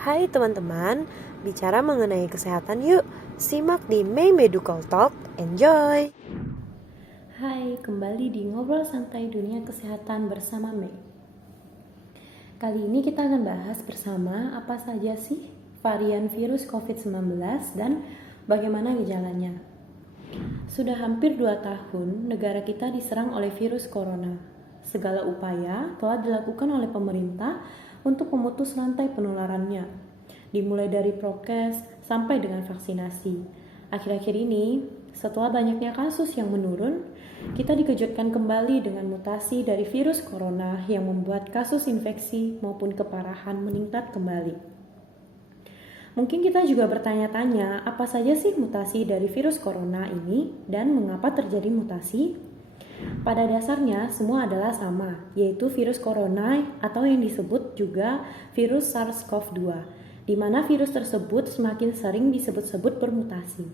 Hai teman-teman, bicara mengenai kesehatan yuk. Simak di May Medical Talk, enjoy! Hai, kembali di Ngobrol Santai Dunia Kesehatan bersama Mei. Kali ini kita akan bahas bersama apa saja sih varian virus COVID-19 dan bagaimana gejalanya. Sudah hampir 2 tahun negara kita diserang oleh virus corona. Segala upaya telah dilakukan oleh pemerintah untuk memutus rantai penularannya, dimulai dari prokes sampai dengan vaksinasi. Akhir-akhir ini, setelah banyaknya kasus yang menurun, kita dikejutkan kembali dengan mutasi dari virus corona yang membuat kasus infeksi maupun keparahan meningkat kembali. Mungkin kita juga bertanya-tanya, apa saja sih mutasi dari virus corona ini dan mengapa terjadi mutasi? Pada dasarnya, semua adalah sama, yaitu virus corona atau yang disebut juga virus SARS-CoV-2, di mana virus tersebut semakin sering disebut-sebut bermutasi.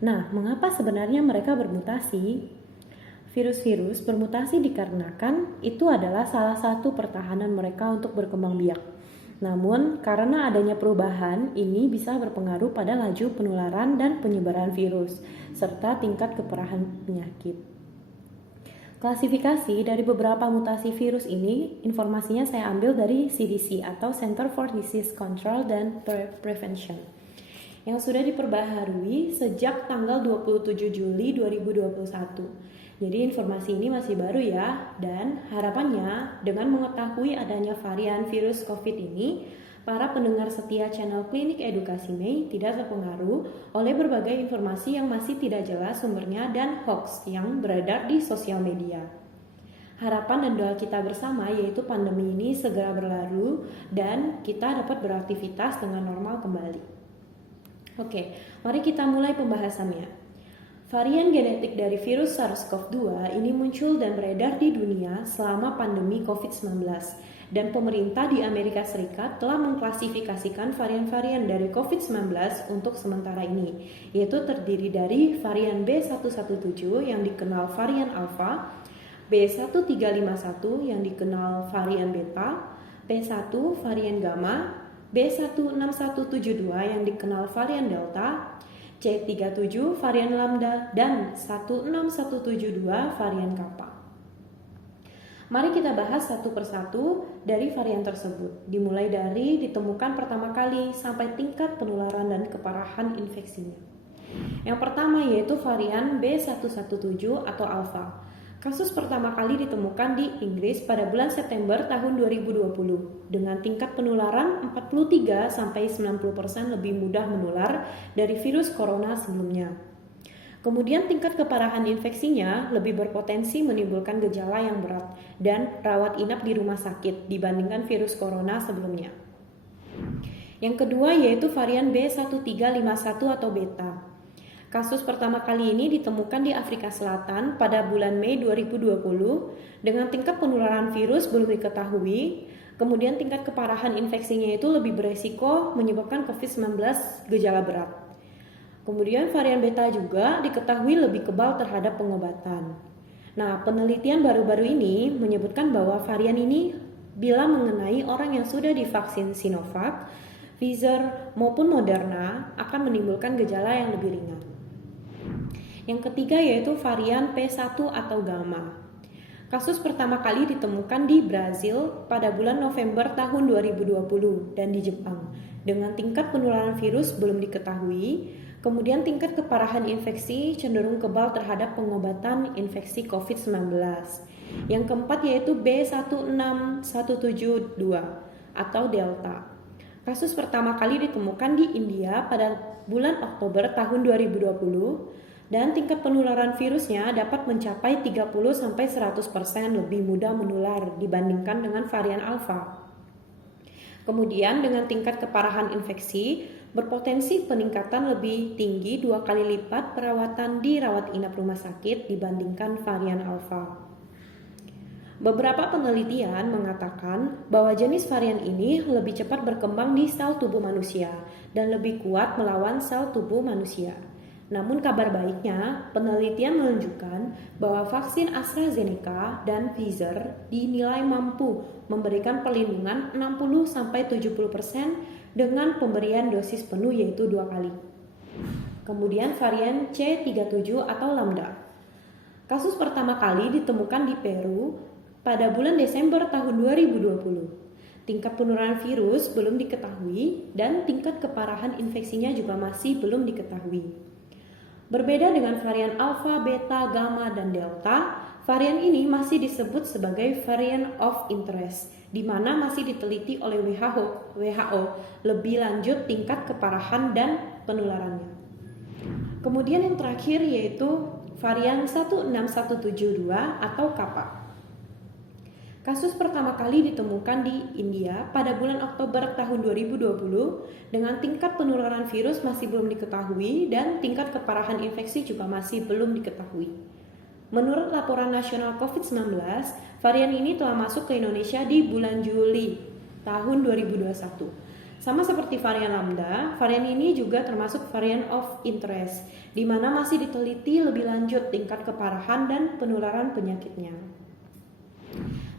Nah, mengapa sebenarnya mereka bermutasi? Virus-virus bermutasi dikarenakan itu adalah salah satu pertahanan mereka untuk berkembang biak. Namun, karena adanya perubahan, ini bisa berpengaruh pada laju penularan dan penyebaran virus, serta tingkat keparahan penyakit. Klasifikasi dari beberapa mutasi virus ini, informasinya saya ambil dari CDC atau Center for Disease Control and Prevention, yang sudah diperbaharui sejak tanggal 27 Juli 2021. Jadi informasi ini masih baru ya, dan harapannya dengan mengetahui adanya varian virus COVID ini, para pendengar setia channel Klinik Edukasi Mei tidak terpengaruh oleh berbagai informasi yang masih tidak jelas sumbernya dan hoax yang beredar di sosial media. Harapan dan doa kita bersama yaitu pandemi ini segera berlalu dan kita dapat beraktivitas dengan normal kembali. Oke, mari kita mulai pembahasannya. Varian genetik dari virus SARS-CoV-2 ini muncul dan beredar di dunia selama pandemi COVID-19. Dan pemerintah di Amerika Serikat telah mengklasifikasikan varian-varian dari COVID-19 untuk sementara ini, yaitu terdiri dari varian B117 yang dikenal varian Alpha, B1351 yang dikenal varian Beta, B1 varian Gamma, B16172 yang dikenal varian Delta, C37 varian Lambda, dan 16172 varian Kappa. Mari kita bahas satu persatu dari varian tersebut, dimulai dari ditemukan pertama kali sampai tingkat penularan dan keparahan infeksinya. Yang pertama yaitu varian B117 atau Alpha. Kasus pertama kali ditemukan di Inggris pada bulan September tahun 2020 dengan tingkat penularan 43-90% lebih mudah menular dari virus corona sebelumnya. Kemudian tingkat keparahan infeksinya lebih berpotensi menimbulkan gejala yang berat dan rawat inap di rumah sakit dibandingkan virus corona sebelumnya. Yang kedua yaitu varian B1351 atau Beta. Kasus pertama kali ini ditemukan di Afrika Selatan pada bulan Mei 2020 dengan tingkat penularan virus belum diketahui. Kemudian tingkat keparahan infeksinya itu lebih beresiko menyebabkan COVID-19 gejala berat. Kemudian varian Beta juga diketahui lebih kebal terhadap pengobatan. Nah, penelitian baru-baru ini menyebutkan bahwa varian ini bila mengenai orang yang sudah divaksin Sinovac, Pfizer maupun Moderna akan menimbulkan gejala yang lebih ringan. Yang ketiga yaitu varian P1 atau Gamma. Kasus pertama kali ditemukan di Brazil pada bulan November tahun 2020 dan di Jepang dengan tingkat penularan virus belum diketahui. Kemudian tingkat keparahan infeksi cenderung kebal terhadap pengobatan infeksi COVID-19. Yang keempat yaitu B16172 atau Delta. Kasus pertama kali ditemukan di India pada bulan Oktober tahun 2020 dan tingkat penularan virusnya dapat mencapai 30-100% lebih mudah menular dibandingkan dengan varian Alpha. Kemudian dengan tingkat keparahan infeksi berpotensi peningkatan lebih tinggi 2 kali lipat perawatan di rawat inap rumah sakit dibandingkan varian Alpha. Beberapa penelitian mengatakan bahwa jenis varian ini lebih cepat berkembang di sel tubuh manusia dan lebih kuat melawan sel tubuh manusia. Namun kabar baiknya, penelitian menunjukkan bahwa vaksin AstraZeneca dan Pfizer dinilai mampu memberikan perlindungan 60-70% dengan pemberian dosis penuh yaitu 2 kali. Kemudian varian C37 atau Lambda. Kasus pertama kali ditemukan di Peru pada bulan Desember tahun 2020. Tingkat penurunan virus belum diketahui dan tingkat keparahan infeksinya juga masih belum diketahui. Berbeda dengan varian Alpha, Beta, Gamma, dan Delta, varian ini masih disebut sebagai variant of interest, di mana masih diteliti oleh WHO lebih lanjut tingkat keparahan dan penularannya. Kemudian yang terakhir yaitu varian 16172 atau Kappa. Kasus pertama kali ditemukan di India pada bulan Oktober tahun 2020 dengan tingkat penularan virus masih belum diketahui dan tingkat keparahan infeksi juga masih belum diketahui. Menurut laporan nasional COVID-19, varian ini telah masuk ke Indonesia di bulan Juli tahun 2021. Sama seperti varian Lambda, varian ini juga termasuk varian of interest, di mana masih diteliti lebih lanjut tingkat keparahan dan penularan penyakitnya.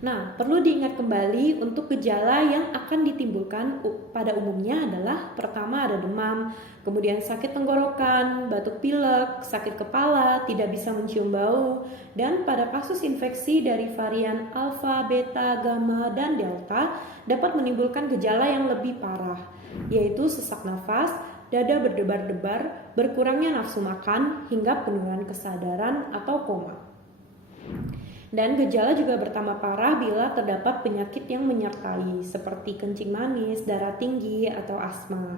Nah, perlu diingat kembali untuk gejala yang akan ditimbulkan pada umumnya adalah pertama ada demam, kemudian sakit tenggorokan, batuk pilek, sakit kepala, tidak bisa mencium bau, dan pada kasus infeksi dari varian Alpha, Beta, Gamma, dan Delta dapat menimbulkan gejala yang lebih parah, yaitu sesak nafas, dada berdebar-debar, berkurangnya nafsu makan, hingga penurunan kesadaran atau koma. Dan gejala juga bertambah parah bila terdapat penyakit yang menyertai seperti kencing manis, darah tinggi, atau asma.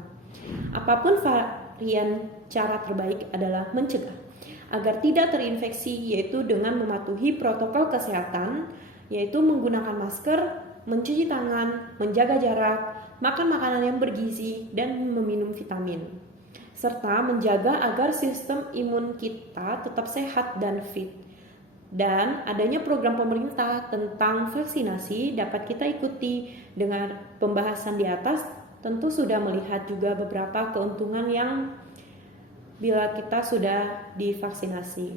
Apapun varian, cara terbaik adalah mencegah agar tidak terinfeksi, yaitu dengan mematuhi protokol kesehatan, yaitu menggunakan masker, mencuci tangan, menjaga jarak, makan makanan yang bergizi, dan meminum vitamin. Serta menjaga agar sistem imun kita tetap sehat dan fit. Dan adanya program pemerintah tentang vaksinasi dapat kita ikuti. Dengan pembahasan di atas tentu sudah melihat juga beberapa keuntungan yang bila kita sudah divaksinasi.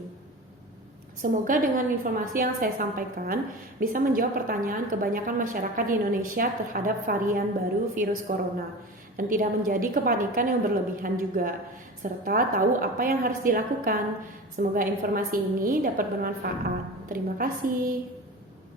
Semoga dengan informasi yang saya sampaikan bisa menjawab pertanyaan kebanyakan masyarakat di Indonesia terhadap varian baru virus corona dan tidak menjadi kepanikan yang berlebihan juga, serta tahu apa yang harus dilakukan. Semoga informasi ini dapat bermanfaat. Terima kasih.